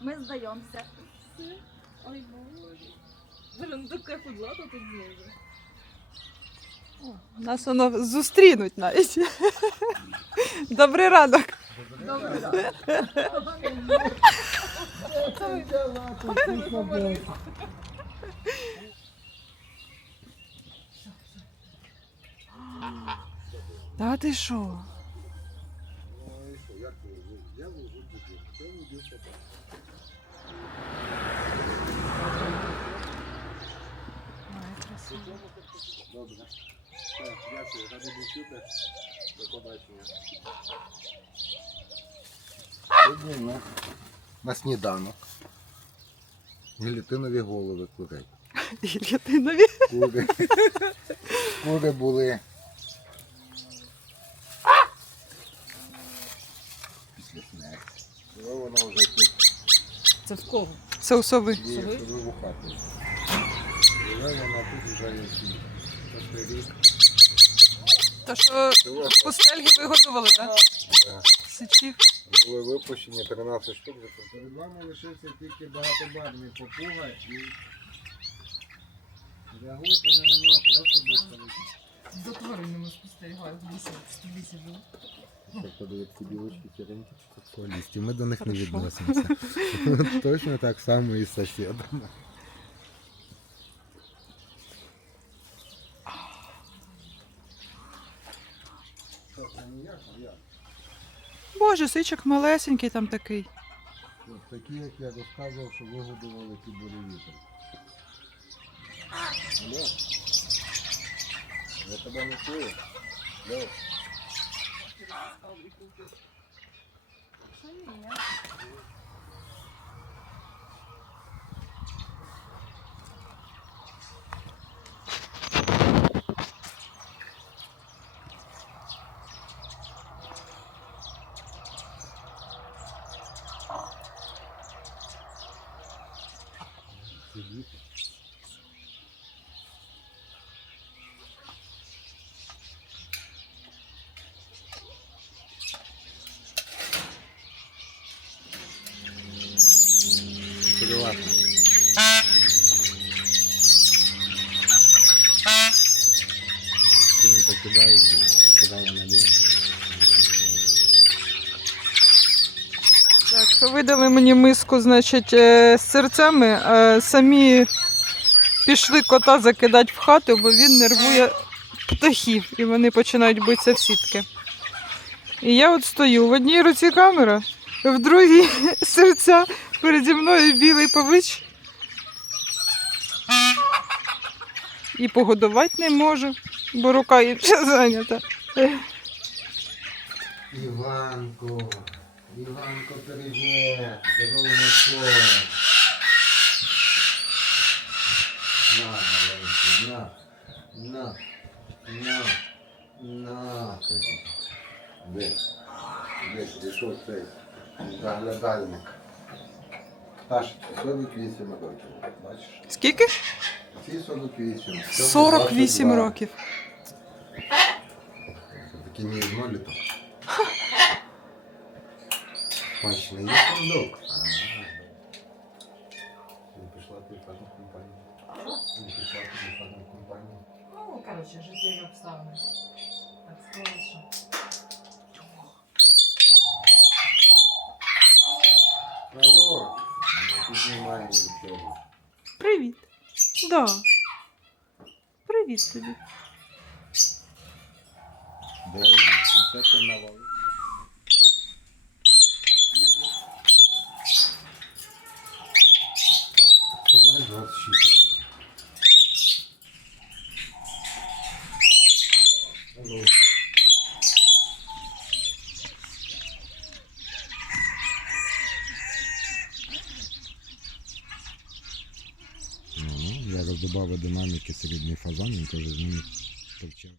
Ми здаємося. Ой, боже. Боже, ну таке кудлато тут злізе. Нас воно зустрінуть навіть. Добрий ранок. Та ти що? Добре. Так, дякую, радий був чути. До побачення. Сьогодні у на сніданок. Гілітинові голови курей. Гільятинові. Кури. Кури були. Але вона вже тут Це в кого? Соусовий. є вибухати. Але вона тут вже є. Шостий рік. То що пустельги вигодували, так? е, Сичів. були випущені 13 штук. Перед вами лишився тільки багатобарвний попуга і реагують вони на нього просто безпечно. За тваринами спостерігаю в лісі. В лісі. Подивитися білочки, сіренькі, сексуалісти. Ми до них не відносимося. Точно так само і з сусідами. Боже, сичок малесенький там такий. Такі, як я розказував, що вигодували ті буревітер. Алло? Я тебе не чую. Алло? Felipe. Подавати. Він покидає, кидає на лінію. Так, видали мені миску, значить, е, з серцями, а самі пішли кота закидати в хату, бо він нервує птахів, і вони починають битися в сітки. І я от стою, в одній руці камера, в другій серця, переді мною білий павич. І погодувати не можу, бо рука інша зайнята. Іванко, Іванко, привіт, здорового слова. На, маленький, на, на, на, на. тобі. Де, де, пішов цей заглядальник. Пташечки, 48 років, бачиш? Скільки? Ці 48. цьому 48 22. років. Такі не одноліток. Смачний є фундук. Не пішла ти в фатну компанію. Не пішла ти в фатну компанію. Ну, коротше, життєві обставини. Так склалося, що. Алло. Немає. Привіт. Да. Привіт тобі. Де ти навалив. Це 26 додав динаміки середній фазан, він каже, з ними торчав.